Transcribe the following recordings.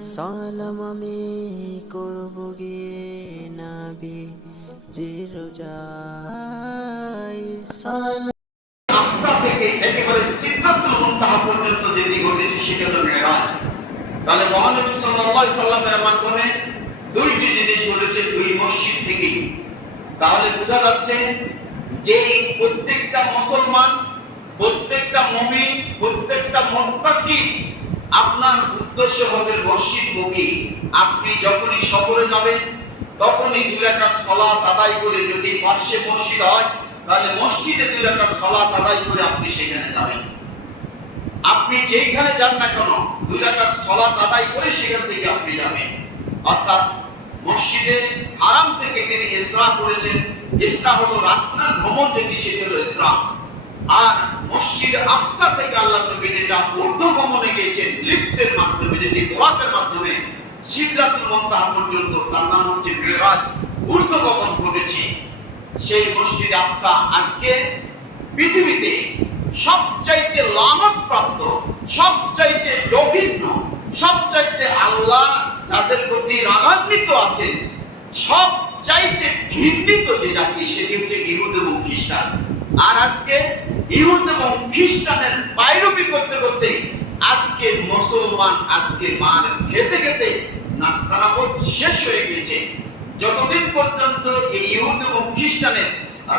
সালাম আমি করব গিয়ে নবী জির রোজায় সালাম আকসা থেকে একেবারে সিদরাতুল মুনতাহা পর্যন্ত যেটি ঘটেছে সেটা হলো মেরাজ। তাহলে মহানবী সাল্লাল্লাহু আলাইহি সাল্লামের মাধ্যমে দুইটি জিনিস ঘটেছে দুই মসজিদ থেকে। তাহলে বোঝা যাচ্ছে যে প্রত্যেকটা মুসলমান, প্রত্যেকটা মুমিন, প্রত্যেকটা মুত্তাকি আপনার উদ্দেশ্য হবে মসজিদমুখী। আপনি যখনই সফরে যাবেন তখনই দুই রাকাত সালাত আদায় করে, যদি পাশে মসজিদ হয় তাহলে মসজিদে দুই রাকাত সালাত আদায় করে আপনি সেখানে যাবেন। আপনি যেইখানে যান না কেন দুই রাকাত সালাত আদায় করে সেখান থেকে আপনি যাবেন। অর্থাৎ মসজিদে হারাম থেকে তিনি ইসরা করেছেন। ইসরা হলো রাত্রের ভ্রমণ, যেটি সেটা হলো ইসরা। আর মসজিদে আকসা থেকে আল্লাহ নবী যেটা ঊর্ধ্বগমনে গিয়েছেন লিফটের মাধ্যমে, যেটি বোরাকের মাধ্যমে সিদরাতুল মুনতাহা পর্যন্ত, তার নাম হচ্ছে মেরাজ, ঊর্ধ্বগমন ঘটেছে। সেই মসজিদে আকসা আজকে পৃথিবীতে সবচাইতে লানতপ্রাপ্ত, সবচাইতে জঘন্য, সবচাইতে আল্লাহ যাদের প্রতি রাগান্বিত আছেন, সবচাইতে ঘৃণিত যে জাতি সেটি হচ্ছে ইহুদ এবং খ্রিস্টান। আর আজকে ইহুদ এবং খ্রিস্টানের পায়রবি করতে করতে আজকে মুসলমান আজকে মার খেতে খেতে নাস্তানাবুদ শেষ হয়ে গেছে। যতদিন পর্যন্ত এই ইহুদ এবং খ্রিস্টানের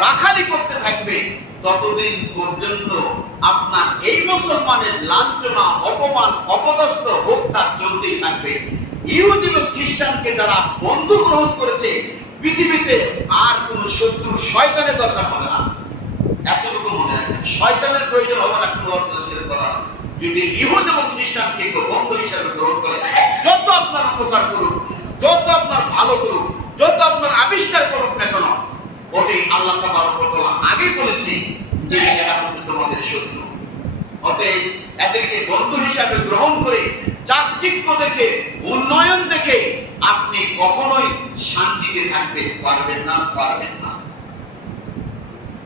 রাখালি করতে থাকবে ততদিন পর্যন্ত আপনার এই মুসলমানের লাঞ্ছনা, অপমান, অপদস্থ হত্যা চলতেই থাকবে। ইহুদ এবং খ্রিস্টানকে যারা বন্ধু গ্রহণ করেছে, পৃথিবীতে আর কোন শত্রু শয়তানের দরকার হবে না। এতটুকু মনে রাখবেন, শয়তানের প্রয়োজন হবে না কোনো অর্থ করা। যদি ইহুদ এবং খ্রিস্টানকে বন্ধু হিসাবে গ্রহণ করে, যত আপনার উপকার করুক, যত আপনার ভালো করুক, যত আপনার আবিষ্কার করুক না কেন, ওটাই আল্লাহ তাআলা আগে বলেছে যে এরা হচ্ছে তোমাদের শত্রু। অতএব এদেরকে বন্ধু হিসাবে গ্রহণ করে চাকচিক্য দেখে, উন্নয়ন দেখে আপনি কখনোই শান্তিতে থাকতে পারবেন না, পারবেন না।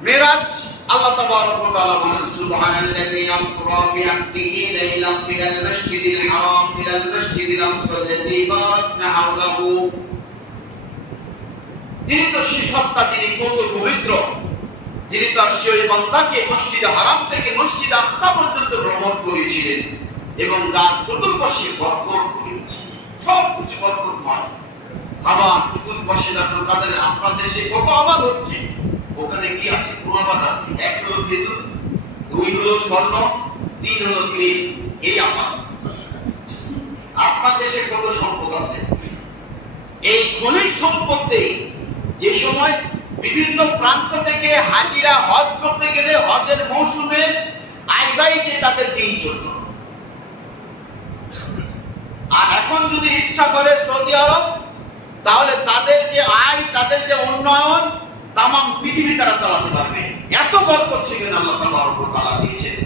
মেরাজ আল্লাহ তাবারক ওয়া তাআলা বলেন সুবহানাল্লাযী আসরা বিআবদিহি লাইলাম মিনাল মাসজিদিল হারাম ইলাল মাসজিদিল আকসা আল্লাযী বারাকনা হাওলাহু। তিনি তো সেই সত্তা, তিনি কত পবিত্র, যিনি তার সেই বান্দাকে মসজিদে হারাম থেকে মসজিদে আকসা পর্যন্ত ভ্রমণ করিয়েছিলেন এবং যার চতুর্পাশে বরকত করিয়েছিলেন। সব কিছু বরকতময়। আবার চতুর্পাশে যখন তাদের আপনার দেশে কত আবাদ হচ্ছে, ওখানে কি আছে? কোন আবাদ আছে? এক হলো খেজুর, দুই হলো স্বর্ণ, তিন হলো তেল। এই আবাদ। আপনার দেশে কত সম্পদ আছে? এই খনিজ সম্পদে যে সময় বিভিন্ন প্রান্ত থেকে হাজিরা হজ করতে গেলে হজের মৌসুমে আইবাইতে তাদের দিন চলত। আর এখন যদি ইচ্ছা করে সৌদি আরব, তাহলে তাদের যে আয়, তাদের যে উন্নয়ন, তাম পৃথিবী তারা চালাতে পারবে। এত বরকত সেখানে আল্লাহ তাবারক ওয়া তাআলা দিয়েছেন।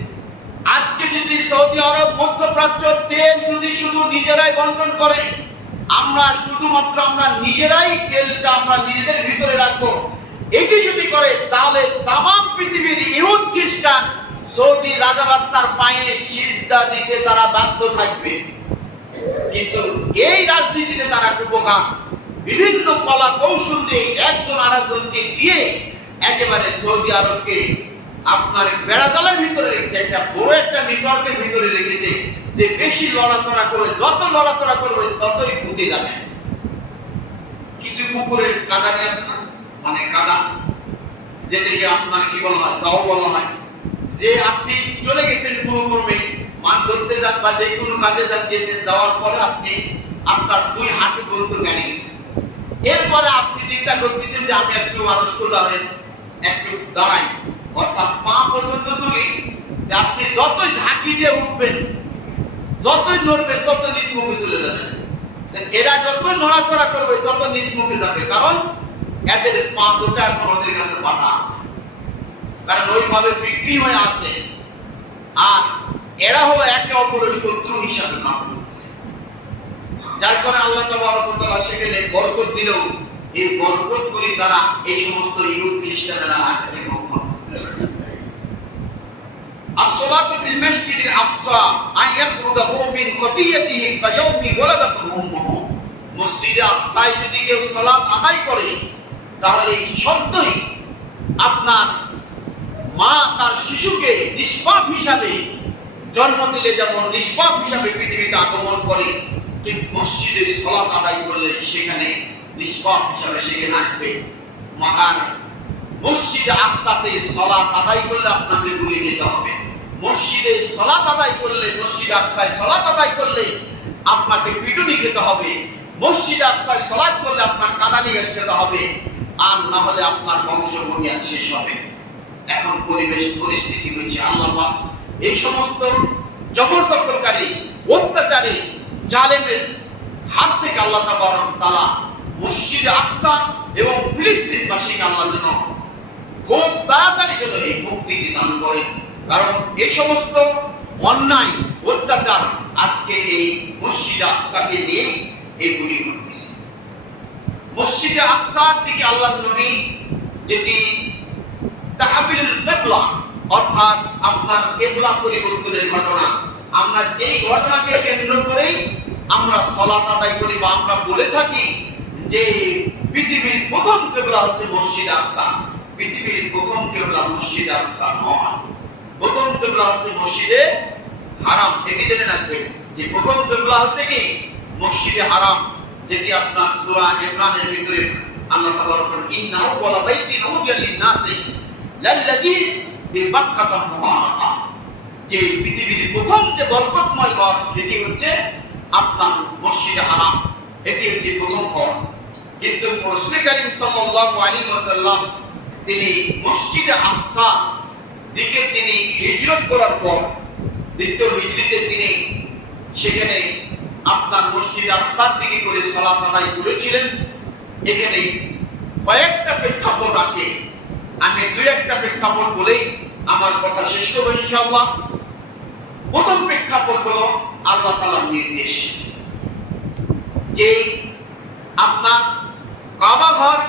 আজকে যদি সৌদি আরব, মধ্যপ্রাচ্য তেল যদি শুধু নিজেরাই বন্টন করে, আমরা শুধুমাত্র আমরা নিজেরাই তেলটা আমরা নিজেদের ভিতরে রাখবো, এটি যদি করে, তাহলে তাম পৃথিবীর ইহুদ খ্রিস্টান সৌদি রাজাবাস্তার পায়ে সিজদা দিতে তারা বাধ্য থাকবে। কিন্তু এই রাজনীতিতে তারা কুপোকা বিভিন্ন কলা কৌশল দিয়ে একজন আরেকজনকে দিয়ে একেবারে সৌদি আরবকে আপনার বেড়াজালের ভিতরে রেখেছে, একটা বড় একটা নেটওয়ার্কের ভিতরে রেখেছে, যে বেশি লড়াচড়া করবে, যত লড়াচড়া করবে ততই বুঝে যাবে। কিছু পুকুরের কাদা নিয়ে আসে না, মানে কাদা যেটাকে আপনার কি বলা হয়, গাও বলা হয়, যে আপনি চলে গেছেন কোনো ক্রমে মাছ ধরতে যান বা যে কোনো কাজে যান, গেছেন, যাওয়ার পরে আপনি আপনার দুই হাঁটু পর্যন্ত গেড়ে গেছেন। এরপরে আপনি চিন্তা করতেছেন যে আমি একটু আরো সোজা হয়ে একটু দাঁড়াই, অর্থাৎ পা পর্যন্ত তুলি। আপনি যতই ঝাঁকি দিয়ে উঠবেন, যতই নড়বেন, তত নিচমুখে চলে যাবেন। এরা যতই নড়াচড়া করবে তত নিচমুখে যাবে, কারণ এদের পা দুটো এখন ওদের কাছে বাধা আছে, কারণ ওইভাবে বিক্রি হয়ে আছে। আর এরা হলো একে অপরের শত্রু হিসাবে কাজ করতেছে। যার কারণে আল্লাহ তাবারক ওয়া তাআলা সেখানে বরকত দিলেও এই বরকতগুলি তারা এই সমস্ত ইহুদ খ্রিস্টানেরা আজকে গ্রহণ করতেছে। আসসালাতু ফিল মাসজিদিল আকসা আন ইয়াখরুজাহু মিন খতিয়াতিহি কায়াউমি ওয়ালাদাতহু। উম্মুহু, মসজিদে আকসায় যদি কেউ সালাত আদায় করে তাহলে এই শব্দই আপনার মা তার শিশুকে নিষ্পাপ হিসাবে জন্ম দিলে যেমন নিষ্পাপ হিসাবে পৃথিবীতে আগমন করে, ঠিক মসজিদে সালাত আদায় করলে সেখানে নিষ্পাপ হিসাবে সেখানে আসবে। মাগার মসজিদে আকসাতে সালাত আদায় করলে আপনাকে ভুলে যেতে হবে। মসজিদে সালাত আদায় করলে, মসজিদে আকসায় সালাত আদায় করলে আপনাকে পিটুনি খেতে হবে। মসজিদে আকসায় সালাত করলে আপনার কাদানি খেতে হবে, আর না হলে আপনার বংশ বুনিয়াদ শেষ হবে। এখন পরিবেশ পরিস্থিতি হয়েছে, আল্লাহ পাক এই সমস্ত জবরদখলকারী, অত্যাচারী, জালেমের হাত থেকে আল্লাহ তাআলা মসজিদে আকসা এবং ফিলিস্তিনবাসীকে আল্লাহ যেন খুব তাড়াতাড়ি যেন এই মুক্তিটি দান করে। কারণ এই সমস্ত অন্যায় অত্যাচার আজকে এই মসজিদে আকসাকে নিয়ে এগুলি ঘটতেছে। মসজিদে আকসার দিকে আল্লাহর নবী যেটি তাহবিলুল কিবলা, অর্থাৎ আপনার কিবলা পরিবর্তনের ঘটনা, আমরা যেই ঘটনাকে কেন্দ্র করেই আমরা সালাত আদায় করি বা আমরা বলে থাকি যে পৃথিবীর প্রথম কিবলা হচ্ছে মসজিদ আকসা। পৃথিবীর প্রথম কিবলা মসজিদ আকসা নয়, প্রথম কিবলা হচ্ছে মসজিদে হারাম। এটি জেনে রাখবেন যে প্রথম কিবলা হচ্ছে কি মসজিদে হারাম, যেটি আপনার সূরা ইমরানের ভিতরে আল্লাহ তাআলা বলেন ইন্না আউওয়ালা বাইতিন উদিয়া লিন-নাসি লাল্লাযী বিবাক্কাতা মুবারাকা, যে পৃথিবীর প্রথম যে বরকতময় ঘর সেটি হচ্ছে আপনার মসজিদে হারাম, এটি হচ্ছে প্রথম ঘর। কিন্তু রাসূল কারীম সাল্লাল্লাহু আলাইহি ওয়াসাল্লাম তিনি মসজিদে আকসা দিকে তিনি হিজরত করার পর দ্বিতীয় হিজরিতে তিনি সেখানে আপনার মসজিদে আকসার দিকে করে সালাত আদায় করেছিলেন। এখানে কয়েকটা প্রেক্ষাপট আছে, আমি দুই একটা প্রেক্ষাপট বলেই আমার কথা শেষ করব ইনশাআল্লাহ। প্রথম প্রেক্ষাপট হলো আল্লাহ তাআলার নির্দেশ যে আপনার কাবা ঘর